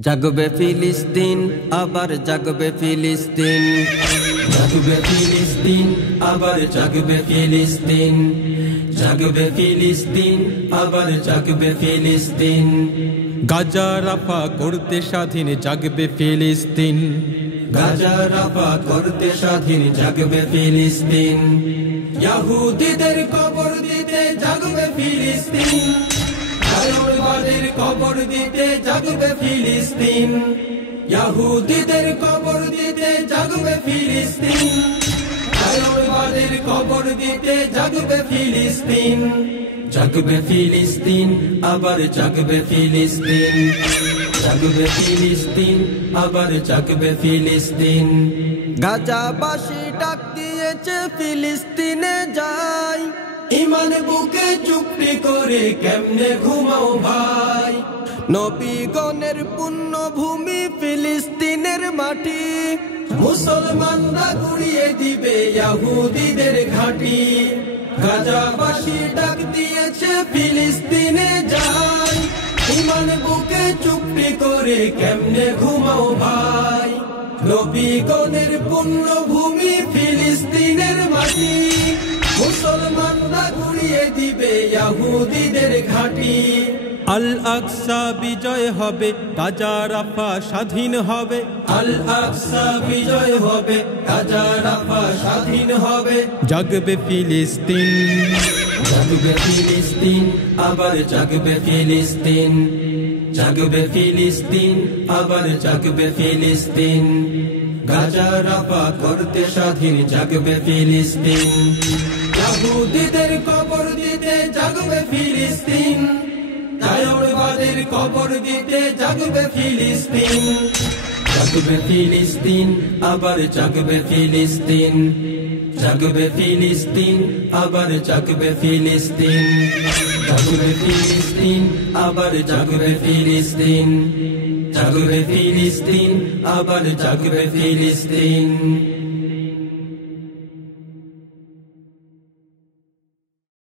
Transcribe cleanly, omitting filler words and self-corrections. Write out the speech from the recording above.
জাগবে ফিলিস্তিন, আবার জাগবে ফিলিস্তিন। জাগবে ফিলিস্তিন, আবার জাগবে ফিলিস্তিন। জাগবে ফিলিস্তিন, আবার জাগবে ফিলিস্তিন। গাজা রাফা করতে স্বাধীন জাগবে ফিলিস্তিন। গাজা রাফা করতে স্বাধীন জাগবে ফিলিস্তিন। ইহুদিদের কবর দিতে জাগবে ফিলিস্তিন। জালিমবাদের কবর দিতে জাগবে ফিলিস্তিন। ইহুদিদের কবর দিতে জাগবে ফিলিস্তিন। জালিমবাদের কবর দিতে জাগবে ফিলিস্তিন। জাগবে ফিলিস্তিন, আবার জাগবে ফিলিস্তিন। জাগবে ফিলিস্তিন, আবার জাগবে ফিলিস্তিন। গাজাবাসী ডাক দিয়েছে ফিলিস্তিনে যাই। ইমান বুকে চুক্তি করে কেমনে ঘুমাও ভাই। নবীগণের পুণ্যভূমি ফিলিস্তিনের মাটি। মুসলমানরা গুড়িয়ে দিবে ইহুদিদের ঘাঁটি। গাজাবাসী ডাক দিয়েছে ফিলিস্তিনে যাই। ইমান বুকে চুক্তি করে কেমনে ঘুমাও ভাই। নবীগণের পুণ্যভূমি ফিলিস্তিনের মাটি। মুসলমানরা গুড়িয়ে দিবে ইহুদিদের ঘাঁটি। আল আকসা বিজয় হবে, গাজা রাফা স্বাধীন হবে। আল আকসা বিজয় হবে, গাজা রাফা স্বাধীন হবে। জাগবে ফিলিস্তিন, জাগবে ফিলিস্তিন, আবার জাগবে ফিলিস্তিন। জাগবে ফিলিস্তিন, আবার জাগবে ফিলিস্তিন। গাজা রাফা করতে স্বাধীন জাগবে ফিলিস্তিন। ইহুদিদের কবর দিতে জাগবে ফিলিস্তিন। জালিমবাদের কবর দিতে জাগবে ফিলিস্তিন। জাগবে ফিলিস্তিন, আবার জাগবে ফিলিস্তিন। জাগবে ফিলিস্তিন, আবার জাগবে ফিলিস্তিন। জাগবে ফিলিস্তিন, আবার জাগবে ফিলিস্তিন। জাগবে ফিলিস্তিন, আবার জাগবে ফিলিস্তিন।